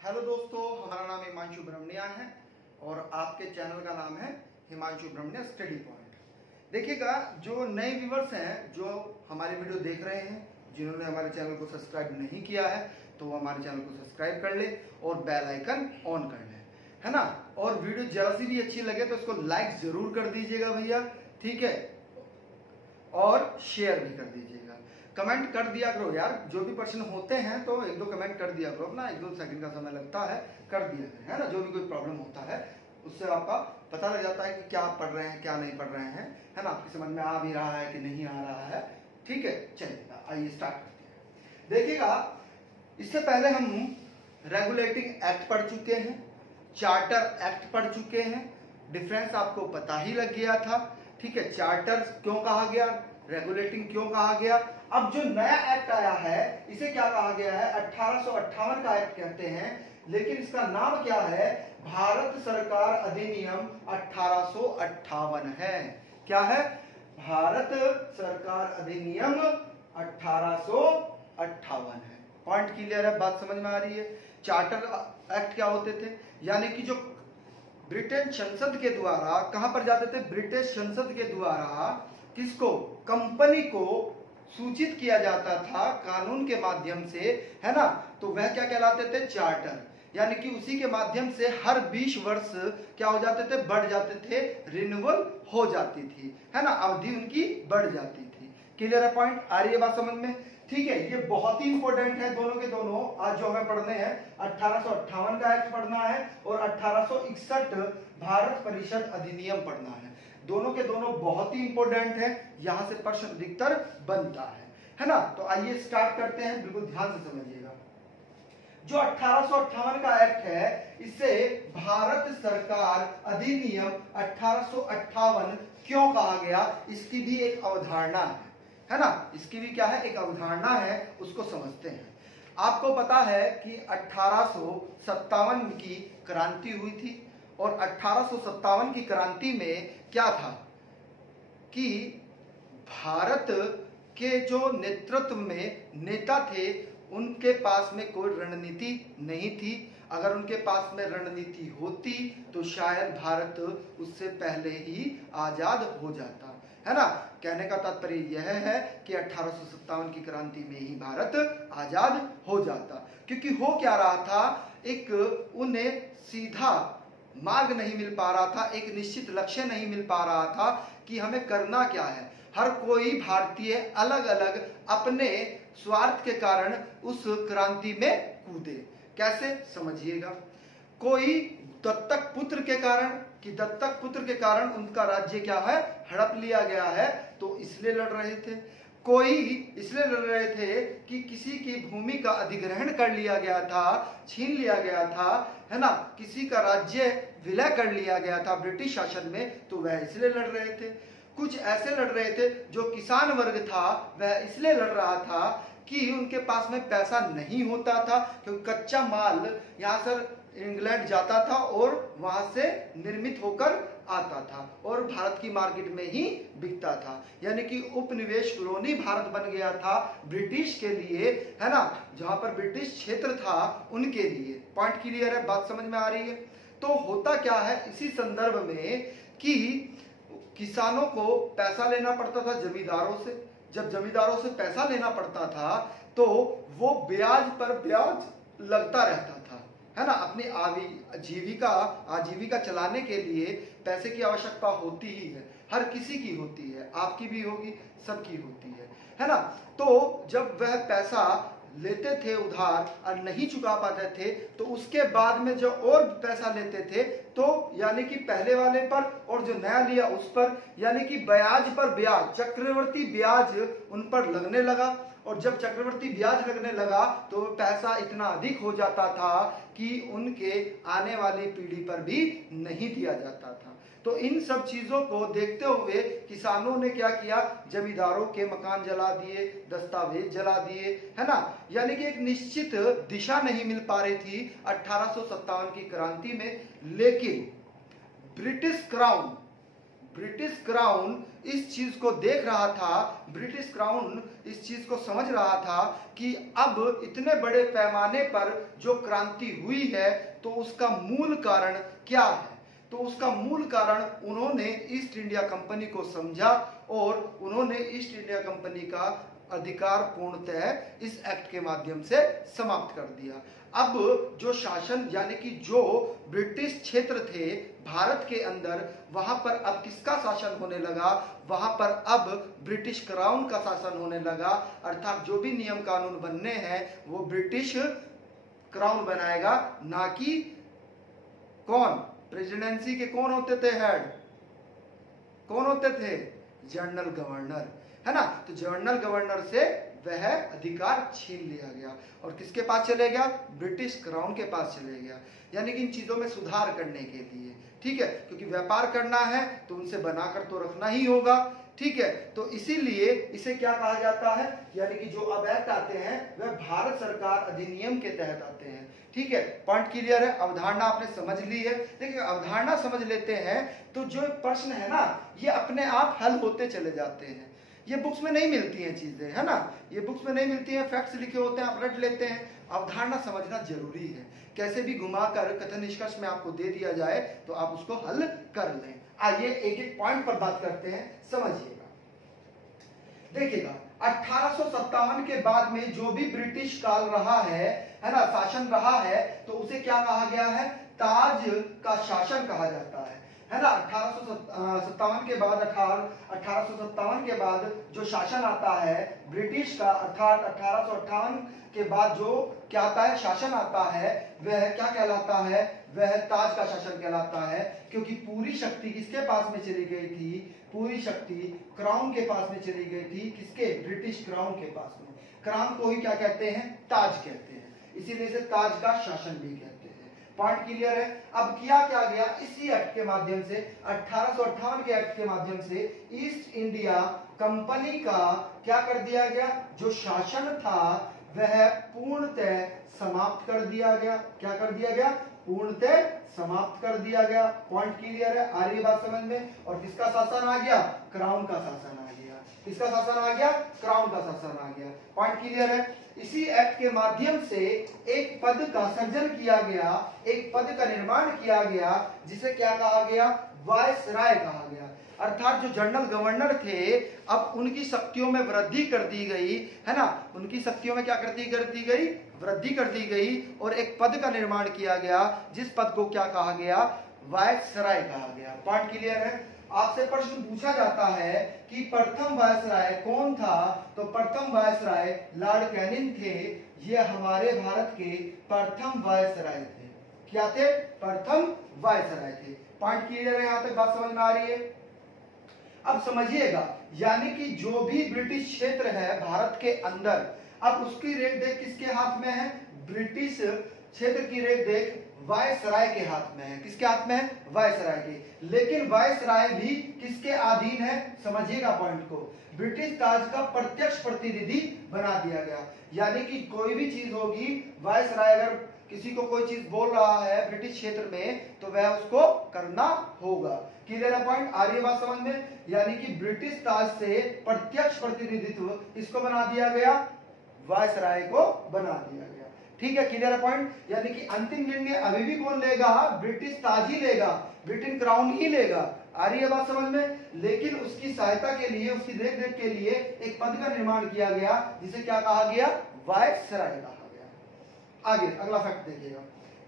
Hello दोस्तों, हमारा नाम हिमांशु ब्रह्मण्या है और आपके चैनल का नाम है हिमांशु ब्रह्मण्या स्टडी पॉइंट। देखिएगा, जो नए व्यूवर्स हैं जो हमारी वीडियो देख रहे हैं, जिन्होंने हमारे चैनल को सब्सक्राइब नहीं किया है तो वो हमारे चैनल को सब्सक्राइब कर ले और बेल आइकन ऑन कर ले, है ना। और वीडियो जरा सी भी अच्छी लगे तो इसको लाइक जरूर कर दीजिएगा भैया, ठीक है, और शेयर भी कर दीजिएगा। कमेंट कर दिया करो यार, जो भी प्रश्न होते हैं तो एक दो कमेंट कर दिया करो, अपना 1-2 सेकंड का समय लगता है, कर दिया करें, है ना। जो भी कोई प्रॉब्लम होता है उससे आपका पता लग जाता है कि क्या आप पढ़ रहे हैं क्या नहीं पढ़ रहे हैं, है ना। आपकी समझ में आ भी रहा है कि नहीं आ रहा है, ठीक है। चलिए आइए स्टार्ट करते हैं। देखिएगा, इससे पहले हम रेगुलेटिंग एक्ट पढ़ चुके हैं, चार्टर एक्ट पढ़ चुके हैं, डिफरेंस आपको पता ही लग गया था, ठीक है। चार्टर क्यों कहा गया, रेगुलेटिंग क्यों कहा गया। अब जो नया एक्ट आया है इसे क्या कहा गया है, 1858 का एक्ट कहते हैं, लेकिन इसका नाम क्या है, भारत सरकार अधिनियम 1858 है। क्या है, भारत सरकार अधिनियम 1858 है। पॉइंट क्लियर है, बात समझ में आ रही है। चार्टर एक्ट क्या होते थे, यानी कि जो ब्रिटेन संसद के द्वारा कहां पर जाते थे, ब्रिटिश संसद के द्वारा किसको, कंपनी को सूचित किया जाता था कानून के माध्यम से, है ना। तो वह क्या कहलाते थे, चार्टर, यानी कि उसी के माध्यम से हर 20 वर्ष क्या हो जाते थे, बढ़ जाते थे, रिन्यूअल हो जाती थी, है ना, अवधि उनकी बढ़ जाती थी। क्लियर है, पॉइंट आ रही है बात समझ में, ठीक है। ये बहुत ही इंपॉर्टेंट है दोनों के दोनों। आज जो हमें पढ़ने हैं 1858 का एक्ट पढ़ना है और 1861 भारत परिषद अधिनियम पढ़ना है। दोनों के दोनों बहुत ही इंपॉर्टेंट है, यहां से प्रश्न अधिकतर बनता है ना। तो आइए स्टार्ट करते हैं, बिल्कुल ध्यान से समझिएगा। जो 1858 का एक्ट है इसे भारत सरकार अधिनियम 1858 क्यों कहा गया, इसकी भी एक अवधारणा है ना। इसकी भी क्या है, एक अवधारणा है, उसको समझते हैं। आपको पता है कि 1857 की क्रांति हुई थी और 1857 की क्रांति में क्या था कि भारत के जो नेतृत्व में नेता थे उनके पास में कोई रणनीति नहीं थी। अगर उनके पास में रणनीति होती तो शायद भारत उससे पहले ही आजाद हो जाता, है ना। कहने का तात्पर्य यह है कि 1857 की क्रांति में ही भारत आजाद हो जाता, क्योंकि हो क्या रहा था, एक उन्हें सीधा मार्ग नहीं मिल पा रहा था, एक निश्चित लक्ष्य नहीं मिल पा रहा था कि हमें करना क्या है। हर कोई भारतीय अलग अलग अपने स्वार्थ के कारण उस क्रांति में कूदे। कैसे, समझिएगा। कोई दत्तक पुत्र के कारण, कि दत्तक पुत्र के कारण उनका राज्य क्या है, हड़प लिया गया है, तो इसलिए लड़ रहे थे। कोई इसलिए लड़ रहे थे कि किसी की भूमि का अधिग्रहण कर लिया गया था, छीन लिया गया था, है ना। किसी का राज्य विलय कर लिया गया था ब्रिटिश शासन में, तो वह इसलिए लड़ रहे थे। कुछ ऐसे लड़ रहे थे, जो किसान वर्ग था वह इसलिए लड़ रहा था कि उनके पास में पैसा नहीं होता था, क्योंकि कच्चा माल यहाँ से इंग्लैंड जाता था और वहां से निर्मित होकर आता था और भारत की मार्केट में ही बिकता था। यानी कि उपनिवेश कॉलोनी भारत बन गया था ब्रिटिश के लिए, है ना, जहां पर ब्रिटिश क्षेत्र था उनके लिए। पॉइंट क्लियर है, बात समझ में आ रही है। तो होता क्या है इसी संदर्भ में कि किसानों को पैसा लेना पड़ता था जमींदारों से। जब जमींदारों से पैसा लेना पड़ता था तो वो ब्याज पर ब्याज लगता रहता था, है ना। अपनी आजीविका चलाने के लिए पैसे की आवश्यकता होती ही है, हर किसी की होती है, आपकी भी होगी, सबकी होती है ना। तो जब वह पैसा लेते थे उधार और नहीं चुका पाते थे तो उसके बाद में जो और पैसा लेते थे, तो यानी कि पहले वाले पर और जो नया लिया उस पर, यानी कि ब्याज पर ब्याज, चक्रवर्ती ब्याज उन पर लगने लगा। और जब चक्रवर्ती ब्याज लगने लगा तो पैसा इतना अधिक हो जाता था कि उनके आने वाली पीढ़ी पर भी नहीं दिया जाता था। तो इन सब चीजों को देखते हुए किसानों ने क्या किया, जमींदारों के मकान जला दिए, दस्तावेज जला दिए, है ना। यानी कि एक निश्चित दिशा नहीं मिल पा रही थी 1857 की क्रांति में। लेकिन ब्रिटिश क्राउन ब्रिटिश क्राउन इस चीज को देख रहा था, ब्रिटिश क्राउन इस चीज को समझ रहा था कि अब इतने बड़े पैमाने पर जो क्रांति हुई है तो उसका मूल कारण क्या है। तो उसका मूल कारण उन्होंने ईस्ट इंडिया कंपनी को समझा और उन्होंने ईस्ट इंडिया कंपनी का अधिकार पूर्णतः इस एक्ट के माध्यम से समाप्त कर दिया। अब जो शासन यानी कि जो ब्रिटिश क्षेत्र थे भारत के अंदर, वहां पर अब किसका शासन होने लगा, वहां पर अब ब्रिटिश क्राउन का शासन होने लगा। अर्थात जो भी नियम कानून बनने हैं वो ब्रिटिश क्राउन बनाएगा, ना कि कौन, प्रेसिडेंसी के कौन होते थे हेड, कौन होते थे, जनरल गवर्नर, है ना। तो जनरल गवर्नर से वह अधिकार छीन लिया गया और किसके पास चले गया, ब्रिटिश क्राउन के पास चले गया। यानी कि इन चीजों में सुधार करने के लिए, ठीक है, क्योंकि व्यापार करना है तो उनसे बनाकर तो रखना ही होगा, ठीक है। तो इसीलिए इसे क्या कहा जाता है, यानी कि जो अब एक्ट आते हैं वह भारत सरकार अधिनियम के तहत आते हैं, ठीक है। पॉइंट क्लियर है, अवधारणा आपने समझ ली है। देखिए अवधारणा समझ लेते हैं तो जो प्रश्न है ना ये अपने आप हल होते चले जाते हैं। ये बुक्स में नहीं मिलती हैं चीजें, है ना, ये बुक्स में नहीं मिलती हैं, फैक्ट्स लिखे होते हैं आप रट लेते हैं। अवधारणा समझना जरूरी है, कैसे भी घुमाकर कथन निष्कर्ष में आपको दे दिया जाए तो आप उसको हल कर लें। आइए एक एक पॉइंट पर बात करते हैं, समझिएगा। देखिएगा 1857 के बाद में जो भी ब्रिटिश काल रहा है ना, शासन रहा है, तो उसे क्या कहा गया है, ताज का शासन कहा जाता है ना। 1857 के बाद 1857 के बाद जो शासन आता है ब्रिटिश का, अर्थात 1858 के बाद जो क्या आता है, शासन आता है, वह क्या कहलाता है, वह ताज का शासन कहलाता है। क्योंकि पूरी शक्ति किसके पास में चली गई थी, पूरी शक्ति क्राउन के पास में चली गई थी, किसके, ब्रिटिश क्राउन के पास में। क्राउन को ही क्या कहते हैं, ताज कहते हैं, इसीलिए इसे ताज का शासन भी कहते हैं। पॉइंट क्लियर है। अब किया क्या गया, इसी एक्ट के माध्यम से, 1858 के एक्ट के माध्यम से ईस्ट इंडिया कंपनी का क्या कर दिया गया, जो शासन था वह पूर्णतः समाप्त कर दिया गया। क्या कर दिया गया, पूर्णतः समाप्त कर दिया गया। पॉइंट क्लियर है, आ रही है बात समझ में। और किसका शासन आ गया, क्राउन का शासन आ गया। किसका शासन आ गया, क्राउन का शासन आ गया। पॉइंट क्लियर है। इसी एक्ट के माध्यम से एक पद का सर्जन किया गया, एक पद का निर्माण किया गया, जिसे क्या कहा गया, वायसराय कहा गया। अर्थात जो जनरल गवर्नर थे अब उनकी शक्तियों में वृद्धि कर दी गई, है ना, उनकी शक्तियों में क्या कर दी गई, वृद्धि कर दी गई और एक पद का निर्माण किया गया, जिस पद को क्या कहा गया, वायसराय कहा गया। पॉइंट क्लियर है। आपसे प्रश्न पूछा जाता है कि प्रथम वायसराय कौन था, तो प्रथम वायसराय लॉर्ड कैनिंग थे। ये हमारे भारत के प्रथम वायसराय थे। क्या थे, प्रथम वायसराय थे। पॉइंट क्लियर है, यहां तक बात समझ में आ रही है। अब समझिएगा, यानी कि जो भी ब्रिटिश क्षेत्र है भारत के अंदर, अब उसकी रेख देख किसके हाथ में है, ब्रिटिश क्षेत्र की रेख देख वायसराय के हाथ में है। किसके हाथ में है, वायसराय के। लेकिन वायसराय भी किसके अधीन है, समझिएगा पॉइंट को, ब्रिटिश ताज का प्रत्यक्ष प्रतिनिधि बना दिया गया। यानी कि कोई भी चीज होगी, वायसराय अगर किसी को कोई चीज बोल रहा है ब्रिटिश क्षेत्र में तो वह उसको करना होगा। क्लियर है पॉइंट, आ रही है बात समझ में। यानी कि ब्रिटिश ताज से प्रत्यक्ष प्रतिनिधित्व इसको बना दिया गया, वायसराय को बना दिया गया। ठीक है, क्लियर है पॉइंट। यानी कि अंतिम निर्णय अभी भी कौन लेगा, ब्रिटिश ताज ही लेगा, ब्रिटेन क्राउन ही लेगा। आ रही है बात समझ में। लेकिन उसकी सहायता के लिए, उसकी देख रेख के लिए एक पद का निर्माण किया गया, जिसे क्या कहा गया, वायसराय कहा गया। आगे अगला फैक्ट देखिएगा।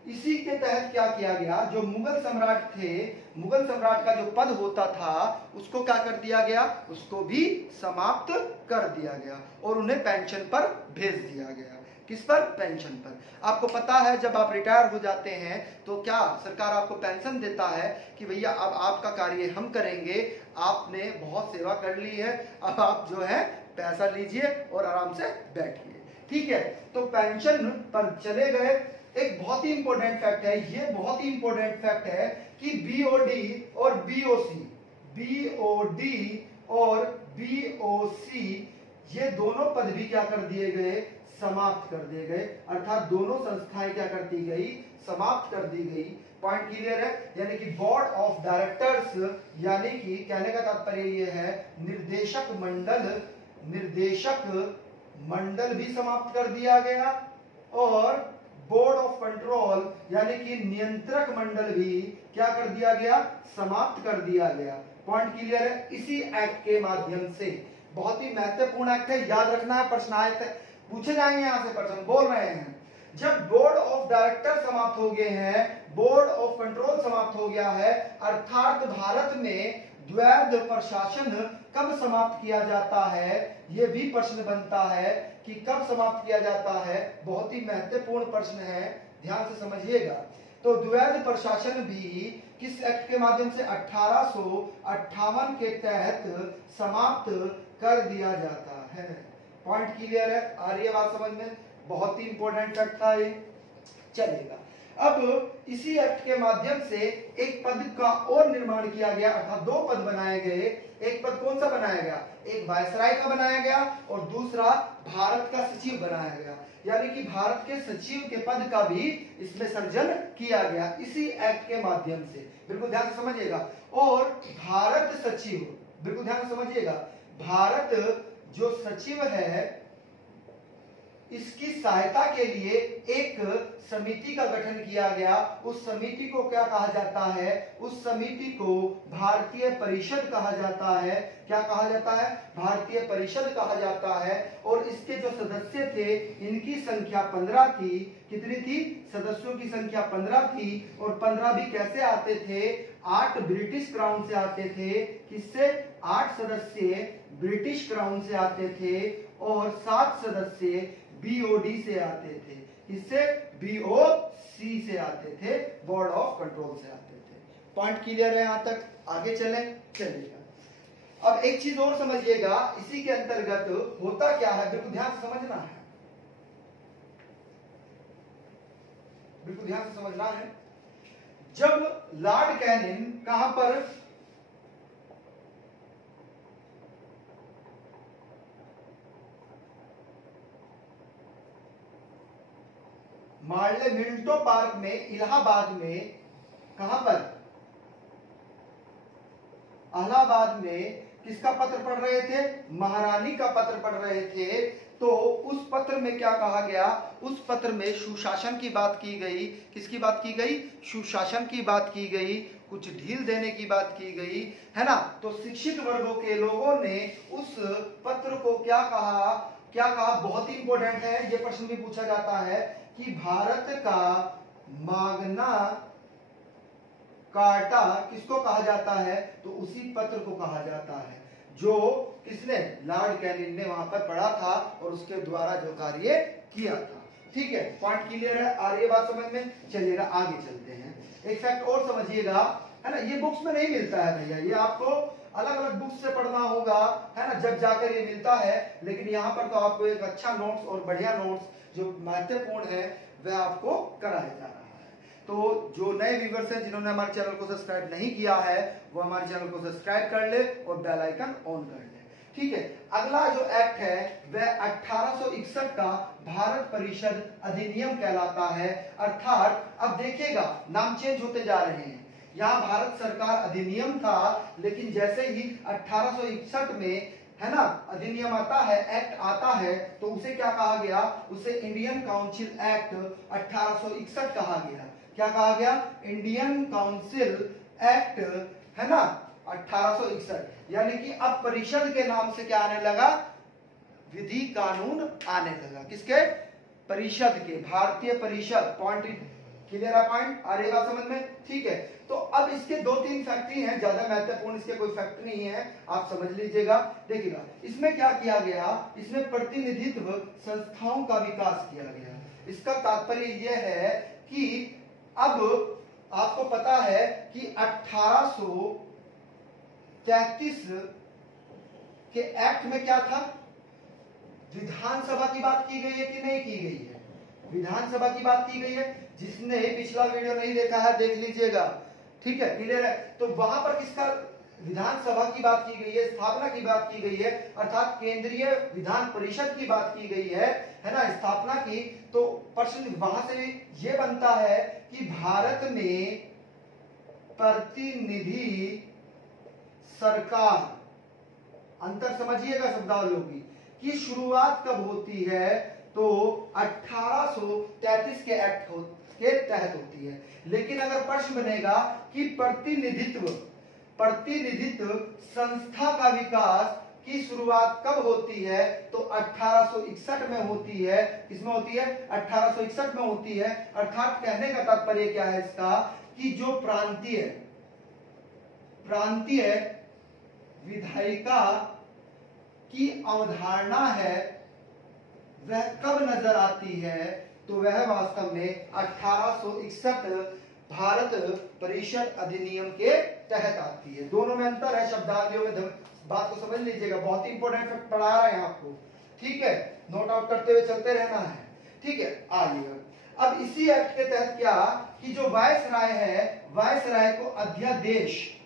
इसी के तहत क्या किया गया, जो मुगल सम्राट थे, मुगल सम्राट का जो पद होता था उसको क्या कर दिया गया, उसको भी समाप्त कर दिया गया और उन्हें पेंशन पर भेज दिया गया। किस पर, पेंशन पर। आपको पता है जब आप रिटायर हो जाते हैं तो क्या सरकार आपको पेंशन देता है कि भैया अब आपका कार्य हम करेंगे, आपने बहुत सेवा कर ली है, अब आप जो है पैसा लीजिए और आराम से बैठिए। ठीक है, तो पेंशन पर चले गए। एक बहुत ही इंपॉर्टेंट फैक्ट है, ये बहुत ही इंपॉर्टेंट फैक्ट है कि बीओडी और बीओसी, बीओडी और बीओसी ये दोनों पद भी क्या कर दिए गए, समाप्त कर दिए गए। अर्थात दोनों संस्थाएं क्या कर दी गई, समाप्त कर दी गई। पॉइंट क्लियर है। यानी कि बोर्ड ऑफ डायरेक्टर्स, यानी कि कहने का तात्पर्य ये है निर्देशक मंडल भी समाप्त कर दिया गया, और बोर्ड ऑफ कंट्रोल यानी कि नियंत्रक मंडल भी क्या कर दिया गया, समाप्त कर दिया गया। पॉइंट क्लियर है। इसी एक्ट के माध्यम से, बहुत ही महत्वपूर्ण एक्ट है, याद रखना है, प्रश्न आए थे, पूछे जाएंगे यहां से प्रश्न, बोल रहे हैं। जब बोर्ड ऑफ डायरेक्टर समाप्त हो गए हैं, बोर्ड ऑफ कंट्रोल समाप्त हो गया है, अर्थात भारत में द्वैध प्रशासन कब समाप्त किया जाता है, यह भी प्रश्न बनता है कि कब समाप्त किया जाता है। बहुत ही महत्वपूर्ण प्रश्न है, ध्यान से समझिएगा। तो द्वैध प्रशासन भी किस एक्ट के माध्यम से, 1858 के तहत समाप्त कर दिया जाता है। पॉइंट क्लियर है, आ रही है बात समझ में, बहुत ही इंपॉर्टेंट एक्ट था ये, चलेगा। अब इसी एक्ट के माध्यम से एक पद का और निर्माण किया गया, अर्थात दो पद बनाए गए। एक पद कौन सा बनाया गया, एक वायसराय का बनाया गया और दूसरा भारत का सचिव बनाया गया। यानी कि भारत के सचिव के पद का भी इसमें सर्जन किया गया इसी एक्ट के माध्यम से, बिल्कुल ध्यान से समझिएगा। और भारत सचिव, बिल्कुल ध्यान से समझिएगा, भारत जो सचिव है इसकी सहायता के लिए एक समिति का गठन किया गया। उस समिति को क्या कहा जाता है, उस समिति को भारतीय परिषद कहा जाता है। क्या कहा जाता है, भारतीय परिषद कहा जाता है। और इसके जो सदस्य थे इनकी संख्या 15 थी। कितनी थी, सदस्यों की संख्या 15 थी। और 15 भी कैसे आते थे, 8 ब्रिटिश क्राउन से आते थे। किससे, 8 सदस्य ब्रिटिश क्राउन से आते थे और 7 सदस्य बीओडी से आते थे। किससे, बीओसी से आते थे, बोर्ड ऑफ कंट्रोल से आते थे। पॉइंट क्लियर है यहां तक, आगे चलेगा। अब एक चीज और समझिएगा, इसी के अंतर्गत होता क्या है, बिल्कुल ध्यान से समझना है, बिल्कुल ध्यान से समझना है। जब लॉर्ड कैनिंग कहां पर, मार्ले मिंटो पार्क में, इलाहाबाद में, कहां पर, इलाहाबाद में किसका पत्र पढ़ रहे थे, महारानी का पत्र पढ़ रहे थे। तो उस पत्र में क्या कहा गया, उस पत्र में सुशासन की बात की गई। किसकी बात की गई, सुशासन की बात की गई, कुछ ढील देने की बात की गई, है ना। तो शिक्षित वर्गों के लोगों ने उस पत्र को क्या कहा, बहुत ही इंपॉर्टेंट है, यह प्रश्न भी पूछा जाता है कि भारत का माग्ना कार्टा किसको कहा जाता है, तो उसी पत्र को कहा जाता है जो किसने, लॉर्ड कैनिंग ने वहां पर पढ़ा था और उसके द्वारा जो कार्य किया था। ठीक है, पॉइंट क्लियर है, आ रही है बात समझ में, चलिएगा आगे चलते हैं। एक फैक्ट और समझिएगा, है ना, ये बुक्स में नहीं मिलता है भैया, ये आपको अलग अलग बुक्स से पढ़ना होगा, है ना, जब जाकर ये मिलता है। लेकिन यहाँ पर तो आपको एक अच्छा नोट्स और बढ़िया नोट्स जो महत्वपूर्ण है वह आपको कराया जा रहा है। तो जो नए व्यूअर्स हैं जिन्होंने हमारे चैनल को सब्सक्राइब नहीं किया है वो हमारे चैनल को सब्सक्राइब कर ले और बेल आइकन ऑन कर ले। ठीक है, अगला जो एक्ट है वह 1861 का भारत परिषद अधिनियम कहलाता है। अर्थात अब देखिएगा नाम चेंज होते जा रहे हैं, यहाँ भारत सरकार अधिनियम था, लेकिन जैसे ही 1861 में, है ना, अधिनियम आता है, एक्ट आता है, तो उसे क्या कहा गया, उसे इंडियन काउंसिल एक्ट 1861 कहा गया। क्या कहा गया, इंडियन काउंसिल एक्ट, है ना, 1861। यानी कि अब परिषद के नाम से क्या आने लगा, विधि कानून आने लगा। किसके, परिषद के, भारतीय परिषद। पॉइंट क्लियर है, पॉइंट आ रही बात समझ में। ठीक है, तो अब इसके 2-3 फैक्ट्री हैं, ज्यादा महत्वपूर्ण इसके कोई फैक्ट नहीं है, आप समझ लीजिएगा। देखिएगा इसमें क्या किया गया, इसमें प्रतिनिधित्व संस्थाओं का विकास किया गया। इसका तात्पर्य यह है कि अब आपको पता है कि 1833 के एक्ट में क्या था, विधानसभा की बात की गई है कि नहीं की गई है, विधानसभा की बात की गई है। जिसने पिछला वीडियो नहीं देखा है देख लीजिएगा। ठीक है, क्लियर है। तो वहां पर किसका, विधानसभा की बात की गई है, स्थापना की बात की गई है, अर्थात केंद्रीय विधान परिषद की बात की गई है ना, स्थापना की। तो प्रश्न वहां से ये बनता है कि भारत में प्रतिनिधि सरकार, अंतर समझिएगा शब्दावली की, कि शुरुआत कब होती है, तो 1833 के एक्ट के तहत होती है। लेकिन अगर प्रश्न बनेगा कि प्रतिनिधित्व संस्था का विकास की शुरुआत कब होती है, तो 1861 में होती है। किसमें होती है? 1861 में होती है। अर्थात कहने का तात्पर्य क्या है इसका, कि जो प्रांतीय विधायिका की अवधारणा है वह कब नजर आती है, तो वह वास्तव में 1861 भारत परिषद अधिनियम के तहत आती है। दोनों में अंतर है शब्दावलियों में, बात को समझ लीजिएगा, बहुत ही इंपॉर्टेंट फैक्ट पढ़ा रहे हैं आपको, ठीक है, नोट आउट करते हुए चलते रहना है, ठीक है। आइए अब इसी एक्ट के तहत क्या, कि जो वायसराय है, वायसराय को अध्यादेश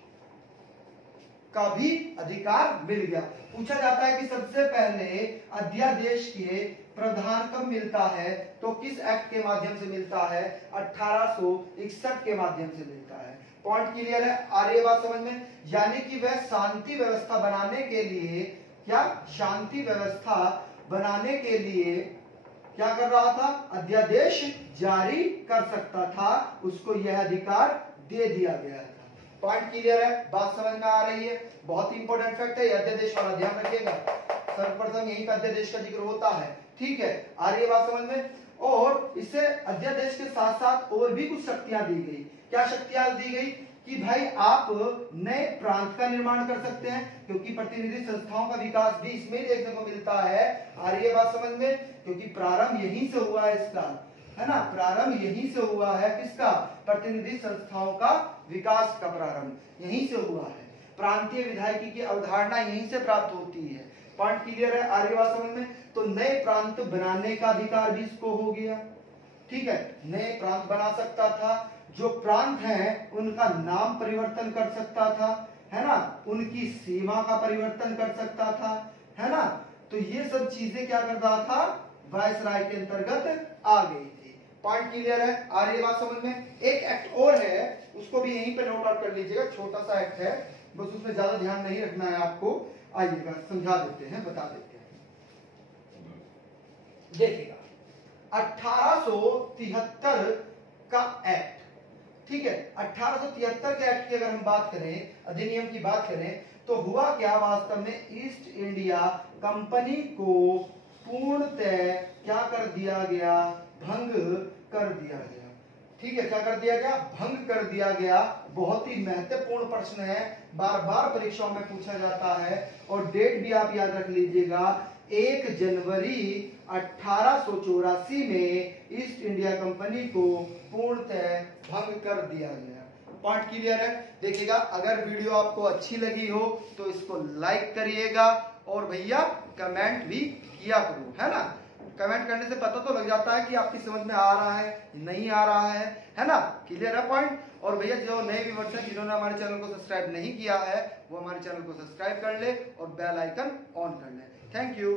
का भी अधिकार मिल गया। पूछा जाता है कि सबसे पहले अध्यादेश के प्रावधान कब मिलता है, तो किस एक्ट के माध्यम से मिलता है, 1861 के माध्यम से मिलता है। पॉइंट क्लियर है? आ रही है बात समझ में? यानी कि वह शांति व्यवस्था बनाने के लिए, क्या शांति व्यवस्था बनाने के लिए क्या कर रहा था, अध्यादेश जारी कर सकता था, उसको यह अधिकार दे दिया गया था। पॉइंट क्लियर है? बात समझ में आ रही है? बहुत ही इंपॉर्टेंट फैक्ट है, अध्यादेश वाला ध्यान रखिएगा, सर्वप्रथम यहीं पर अध्यादेश का जिक्र होता है, ठीक है। आ रही है बात समझ में? और इससे अध्यादेश के साथ साथ और भी कुछ शक्तियां दी गई। क्या शक्तियां दी गई, कि भाई आप नए प्रांत का निर्माण कर सकते हैं, क्योंकि प्रतिनिधि संस्थाओं का विकास भी इसमें देखने को मिलता है। आ रही है बात समझ में? क्योंकि प्रारंभ यहीं से हुआ है इसका, है ना, प्रारंभ यहीं से हुआ है, किसका, प्रतिनिधि संस्थाओं का विकास का प्रारंभ यहीं से हुआ है। प्रांतीय विधायिकी की अवधारणा यहीं से प्राप्त होती है। पॉइंट क्लियर है? आ रही है बात समझ में? तो नए प्रांत बनाने का अधिकार भी इसको हो गया, ठीक है, नए प्रांत बना सकता था, जो प्रांत हैं उनका नाम परिवर्तन कर सकता था, है ना, उनकी सीमा का परिवर्तन कर सकता था, है ना। तो ये सब चीजें क्या कर रहा था, वायसराय के अंतर्गत आ गई थी। पॉइंट क्लियर है? आ रही बात समझ में? एक एक्ट और है, उसको भी यहीं पे नोट आउट कर लीजिएगा, छोटा सा एक्ट है, बस उसमें ज्यादा ध्यान नहीं रखना है आपको। आइएगा समझा देते हैं, बता देते हैं। देखिएगा 1873 का एक्ट, ठीक है, 1873 के एक्ट की अगर हम बात करें, अधिनियम की बात करें, तो हुआ क्या, वास्तव में ईस्ट इंडिया कंपनी को पूर्णतः क्या कर दिया गया, भंग कर दिया गया, ठीक है, क्या कर दिया गया, भंग कर दिया गया। बहुत ही महत्वपूर्ण प्रश्न है, बार बार परीक्षाओं में पूछा जाता है, और डेट भी आप याद रख लीजिएगा, 1 जनवरी 1884 में ईस्ट इंडिया कंपनी को पूर्णतः भंग कर दिया गया। पॉइंट क्लियर है? देखिएगा, अगर वीडियो आपको अच्छी लगी हो तो इसको लाइक करिएगा, और भैया कमेंट भी किया करो, है ना। कमेंट करने से पता तो लग जाता है कि आपकी समझ में आ रहा है, नहीं आ रहा है ना। क्लियर है पॉइंट? और भैया जो नए व्यूअर्स हैं जिन्होंने हमारे चैनल को सब्सक्राइब नहीं किया है, वो हमारे चैनल को सब्सक्राइब कर ले और बेल आइकन ऑन कर ले। Thank you.